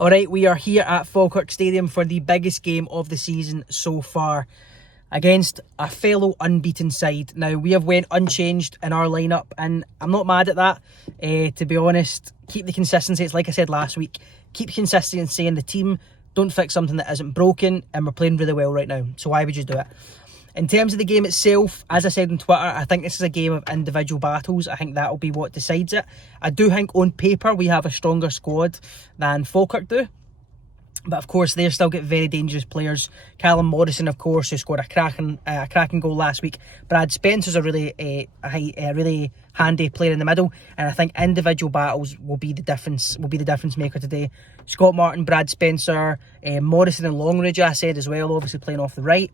Alright, we are here at Falkirk Stadium for the biggest game of the season so far, against a fellow unbeaten side. Now, we have went unchanged in our lineup, and I'm not mad at that. To be honest, keep the consistency. It's like I said last week, keep consistency in the team. Don't fix something that isn't broken, and we're playing really well right now. So why would you do it? In terms of the game itself, as I said on Twitter, I think this is a game of individual battles. I think that'll be what decides it. I do think on paper we have a stronger squad than Falkirk do. But of course, they've still got very dangerous players. Callum Morrison, of course, who scored a cracking goal last week. Brad Spencer's a really handy player in the middle, and I think individual battles will be the difference maker today. Scott Martin, Brad Spencer, Morrison and Longridge, I said as well, obviously playing off the right.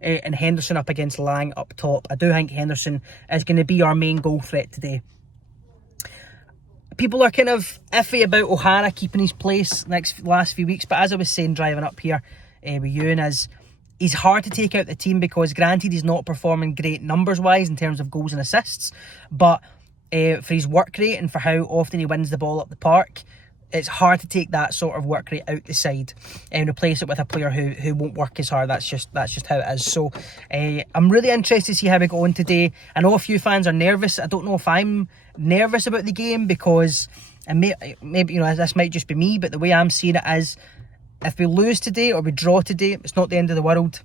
And Henderson up against Lang up top. I do think Henderson is going to be our main goal threat today. People are kind of iffy about O'Hara keeping his place last few weeks, but as I was saying driving up here with Ewan, he's hard to take out the team because granted he's not performing great numbers wise in terms of goals and assists, but for his work rate and for how often he wins the ball up the park, it's hard to take that sort of work rate out the side and replace it with a player who won't work as hard. That's just how it is. So I'm really interested to see how we go on today. I know a few fans are nervous. I don't know if I'm nervous about the game because, and maybe this might just be me, but the way I'm seeing it is, if we lose today or we draw today, it's not the end of the world.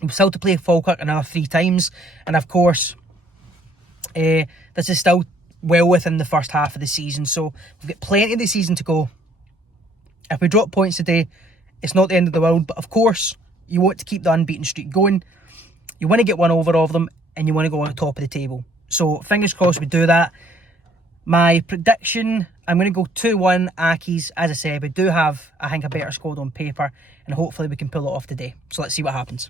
We'll still to play Falkirk another 3 times, and of course, this is still well within the first half of the season, so we've got plenty of the season to go. If we drop points today, it's not the end of the world, but of course you want to keep the unbeaten streak going. You want to get one over of them, and you want to go on the top of the table. So fingers crossed we do that. My prediction, I'm going to go 2-1 Accies. As I said, we do have, I think, a better squad on paper, and hopefully we can pull it off today. So let's see what happens.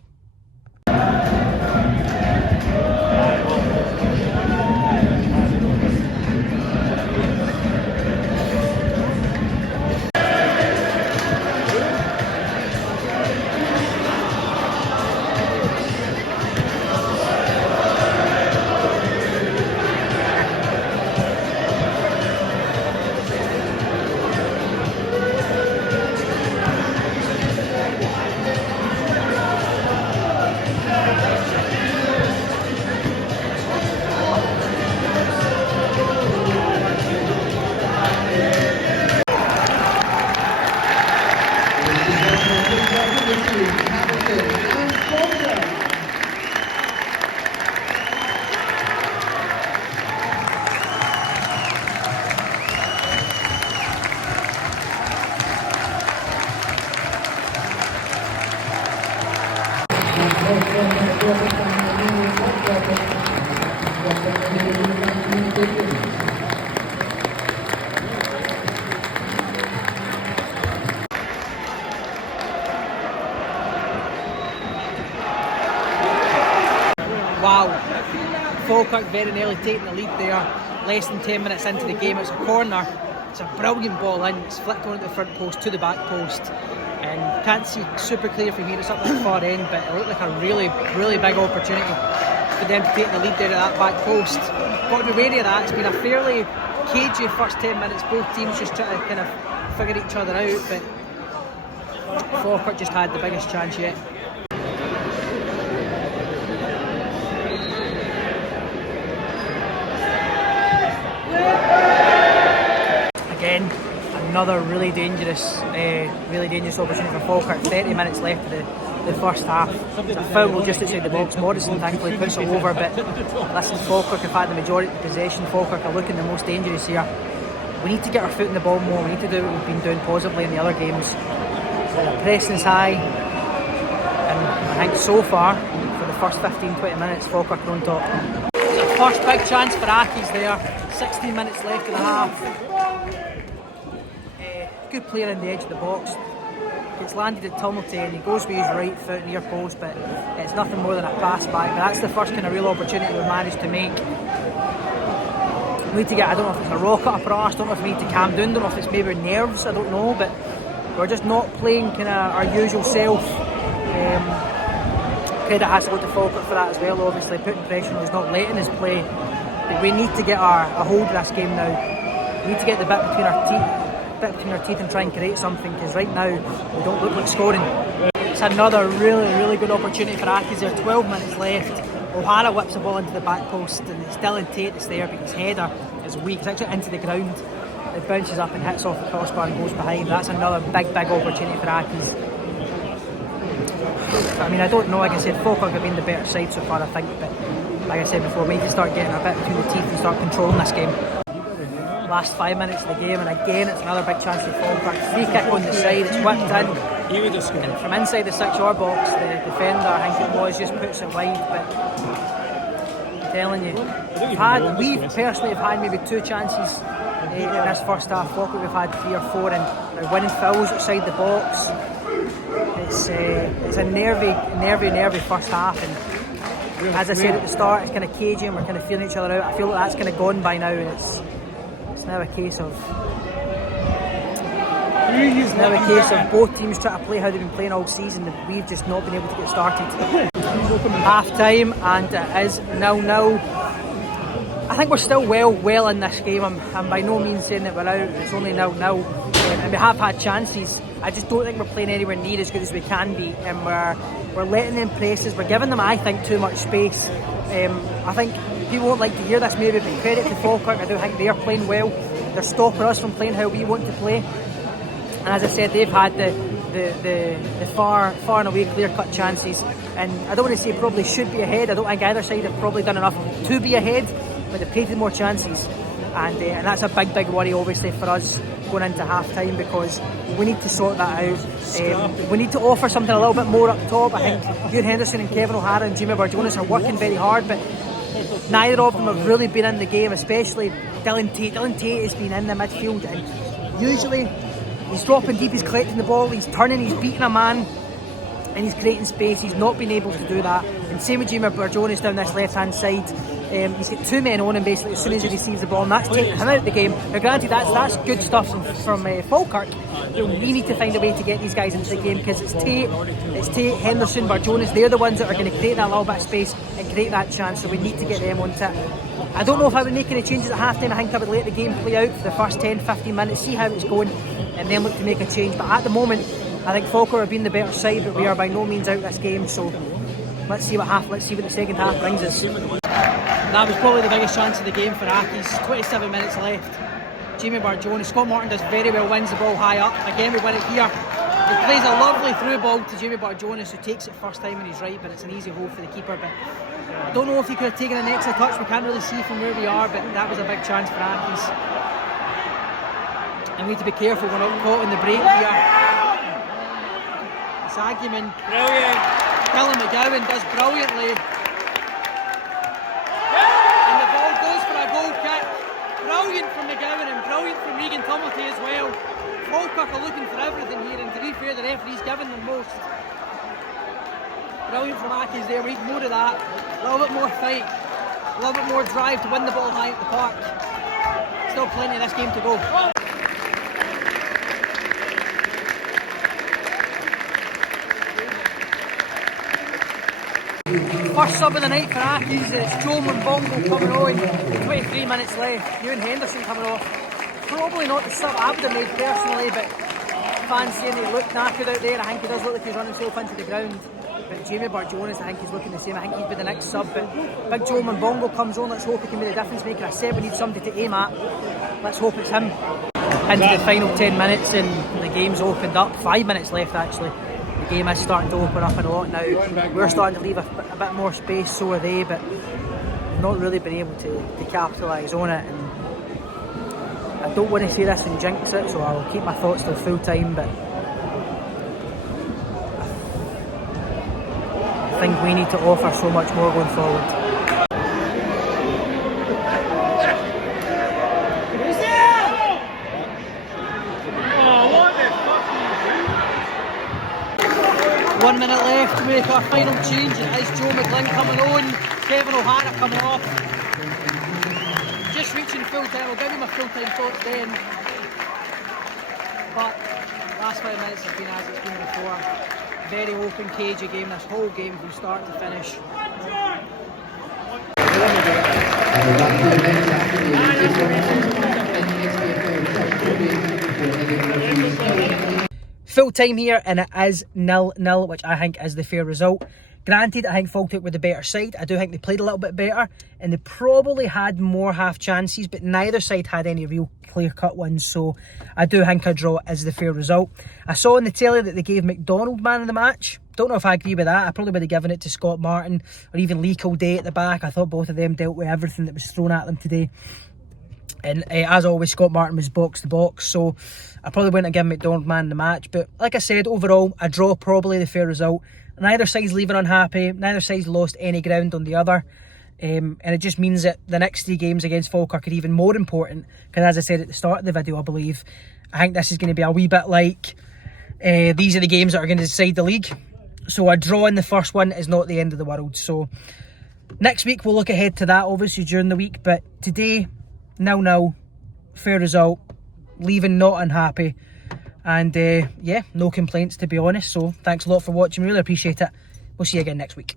Wow, Falkirk very nearly taking the lead there, less than 10 minutes into the game. It's a corner, it's a brilliant ball in, it's flicked on at the front post to the back post, and can't see super clear from here, it's up at the far end, but it looked like a really big opportunity for them to take the lead there at that back post. Got to be wary of that. It's been a fairly cagey first 10 minutes, both teams just trying to kind of figure each other out, but Falkirk just had the biggest chance yet. Again, another really dangerous opportunity for Falkirk. 30 minutes left of the first half. It's a foul just outside the box. Morrison thankfully puts it over, but listen, Falkirk have had the majority of possession. Falkirk are looking the most dangerous here. We need to get our foot in the ball more. We need to do what we've been doing positively in the other games. The pressing is high, and I think so far, for the first 15-20 minutes, Falkirk are on top. It's a first big chance for Accies there. 16 minutes left in the half. Good player in the edge of the box. Gets landed at Tumulty and he goes with his right foot near post, but it's nothing more than a pass back. But that's the first kind of real opportunity we've managed to make. We need to get, I don't know if it's a rocket up our arse, I don't know if we need to calm down, I don't know if it's maybe nerves, I don't know, but we're just not playing kind of our usual self. Credit has to go to Falkirk for that as well, obviously, putting pressure on us, not letting us play. But we need to get a hold of this game now. We need to get the bit between our teeth. bit between our teeth and try and create something, because right now we don't look like scoring. It's another really good opportunity for Accies. There 12 minutes left. O'Hara whips the ball into the back post, and it's Dylan Tate that's there, but his header is weak. It's actually into the ground. It bounces up and hits off the crossbar and goes behind. That's another big opportunity for Accies. I mean, I don't know, like I said, Falkirk have been the better side so far, I think, but like I said before, we need to start getting a bit between the teeth and start controlling this game. Last 5 minutes of the game, and again it's another big chance for Falkirk. Free kick on the side, it's whipped in, and from inside the 6-yard box, the defender, I think it was, just puts it wide. But I'm telling you, we personally have had maybe 2 chances in this first half. Falkirk we've had 3 or 4, and they're winning fouls outside the box. It's a nervy first half, and as I said at the start, it's kind of cagey and we're kind of feeling each other out. I feel like that's kind of gone by now, and it's now a case of both teams trying to play how they've been playing all season, and we've just not been able to get started. Half time, and it is 0-0. I think we're still well in this game. I'm by no means saying that we're out. It's only 0-0, and we have had chances. I just don't think we're playing anywhere near as good as we can be, and we're letting them press us. We're giving them, I think, too much space. I think people won't like to hear this maybe, but credit to Falkirk, I do think they are playing well. They're stopping us from playing how we want to play. And as I said, they've had the far and away clear-cut chances. And I don't want to say probably should be ahead. I don't think either side have probably done enough to be ahead, but they've created more chances. And that's a big worry, obviously, for us going into half-time, because we need to sort that out. We need to offer something a little bit more up top. I think Hugh Henderson and Kevin O'Hara and Jamie Barjonas are working very hard, but neither of them have really been in the game, especially Dylan Tate. Dylan Tate has been in the midfield, and usually he's dropping deep, he's collecting the ball, he's turning, he's beating a man, and he's creating space. He's not been able to do that. And same with Jamie Barjonas down this left-hand side. He's got 2 men on him basically as soon as he receives the ball, and that's taking him out of the game. Now granted, that's good stuff from Falkirk. We need to find a way to get these guys into the game, because it's Tate, Henderson, Barjonas, they're the ones that are going to create that little bit of space and create that chance, so we need to get them onto it. I don't know if I would make any changes at half time. I think I would let the game play out for the first 10-15 minutes, see how it's going, and then look to make a change. But at the moment, I think Falkirk have been the better side, but we are by no means out this game, so let's see what the second half brings us. That was probably the biggest chance of the game for Accies. 27 minutes left. Jamie Barjonas, Scott Martin does very well, wins the ball high up. Again, we win it here. He plays a lovely through ball to Jamie Barjonas, who takes it first time and he's right, but it's an easy hole for the keeper. But I don't know if he could have taken an extra touch. We can't really see from where we are, but that was a big chance for Accies. And we need to be careful we're not caught in the break here. It's Agyeman. Brilliant. Dylan McGowan does brilliantly. Brilliant from McGowan and brilliant from Regan Tumilty as well. Falkirk are looking for everything here, and to be fair, the referee's given them most. Brilliant from Accies there. We need more of that. A little bit more fight, a little bit more drive to win the ball high at the park. Still plenty of this game to go. First sub of the night for Accies, it's Joe Mbongo coming on. 23 minutes left. Ewan Henderson coming off. Probably not the sub I would have made personally, but fans saying he looked knackered out there. I think he does look like he's run himself into the ground. But Jamie Barjonas, I think he's looking the same. I think he'd be the next sub. But big Joe Mbongo comes on. Let's hope he can be the difference maker. I said we need somebody to aim at. Let's hope it's him. Into the final 10 minutes, and the game's opened up. 5 minutes left actually. The game is starting to open up a lot now. We're starting to leave a bit more space, so are they, but not really been able to capitalise on it. And I don't want to say this and jinx it, so I'll keep my thoughts till full time, but I think we need to offer so much more going forward. 1 minute left to make our final change. It is Joe McGlynn coming on, Kevin O'Hara coming off. Just reaching full time. I'll give you my full time thoughts then. But last 5 minutes have been as it's been before. Very open, cagey game. This whole game from start to finish. full time here, and it is 0-0, which I think is the fair result. Granted, I think Falkirk were the better side. I do think they played a little bit better, and they probably had more half chances, but neither side had any real clear-cut ones, so I do think a draw is the fair result. I saw in the telly that they gave McDonald man of the match. Don't know if I agree with that. I probably would have given it to Scott Martin or even Lee Kildare at the back. I thought both of them dealt with everything that was thrown at them today. And as always, Scott Martin was box to box, so I probably wouldn't have given McDonald man of the match. But like I said, overall, a draw probably the fair result. Neither side's leaving unhappy. Neither side's lost any ground on the other. And it just means that the next 3 games against Falkirk are even more important. Because as I said at the start of the video, I believe, I think this is going to be a wee bit like these are the games that are going to decide the league. So a draw in the first one is not the end of the world. So next week we'll look ahead to that, obviously, during the week. But today, 0-0, fair result, leaving not unhappy. And yeah, no complaints, to be honest. So thanks a lot for watching. Really appreciate it. We'll see you again next week.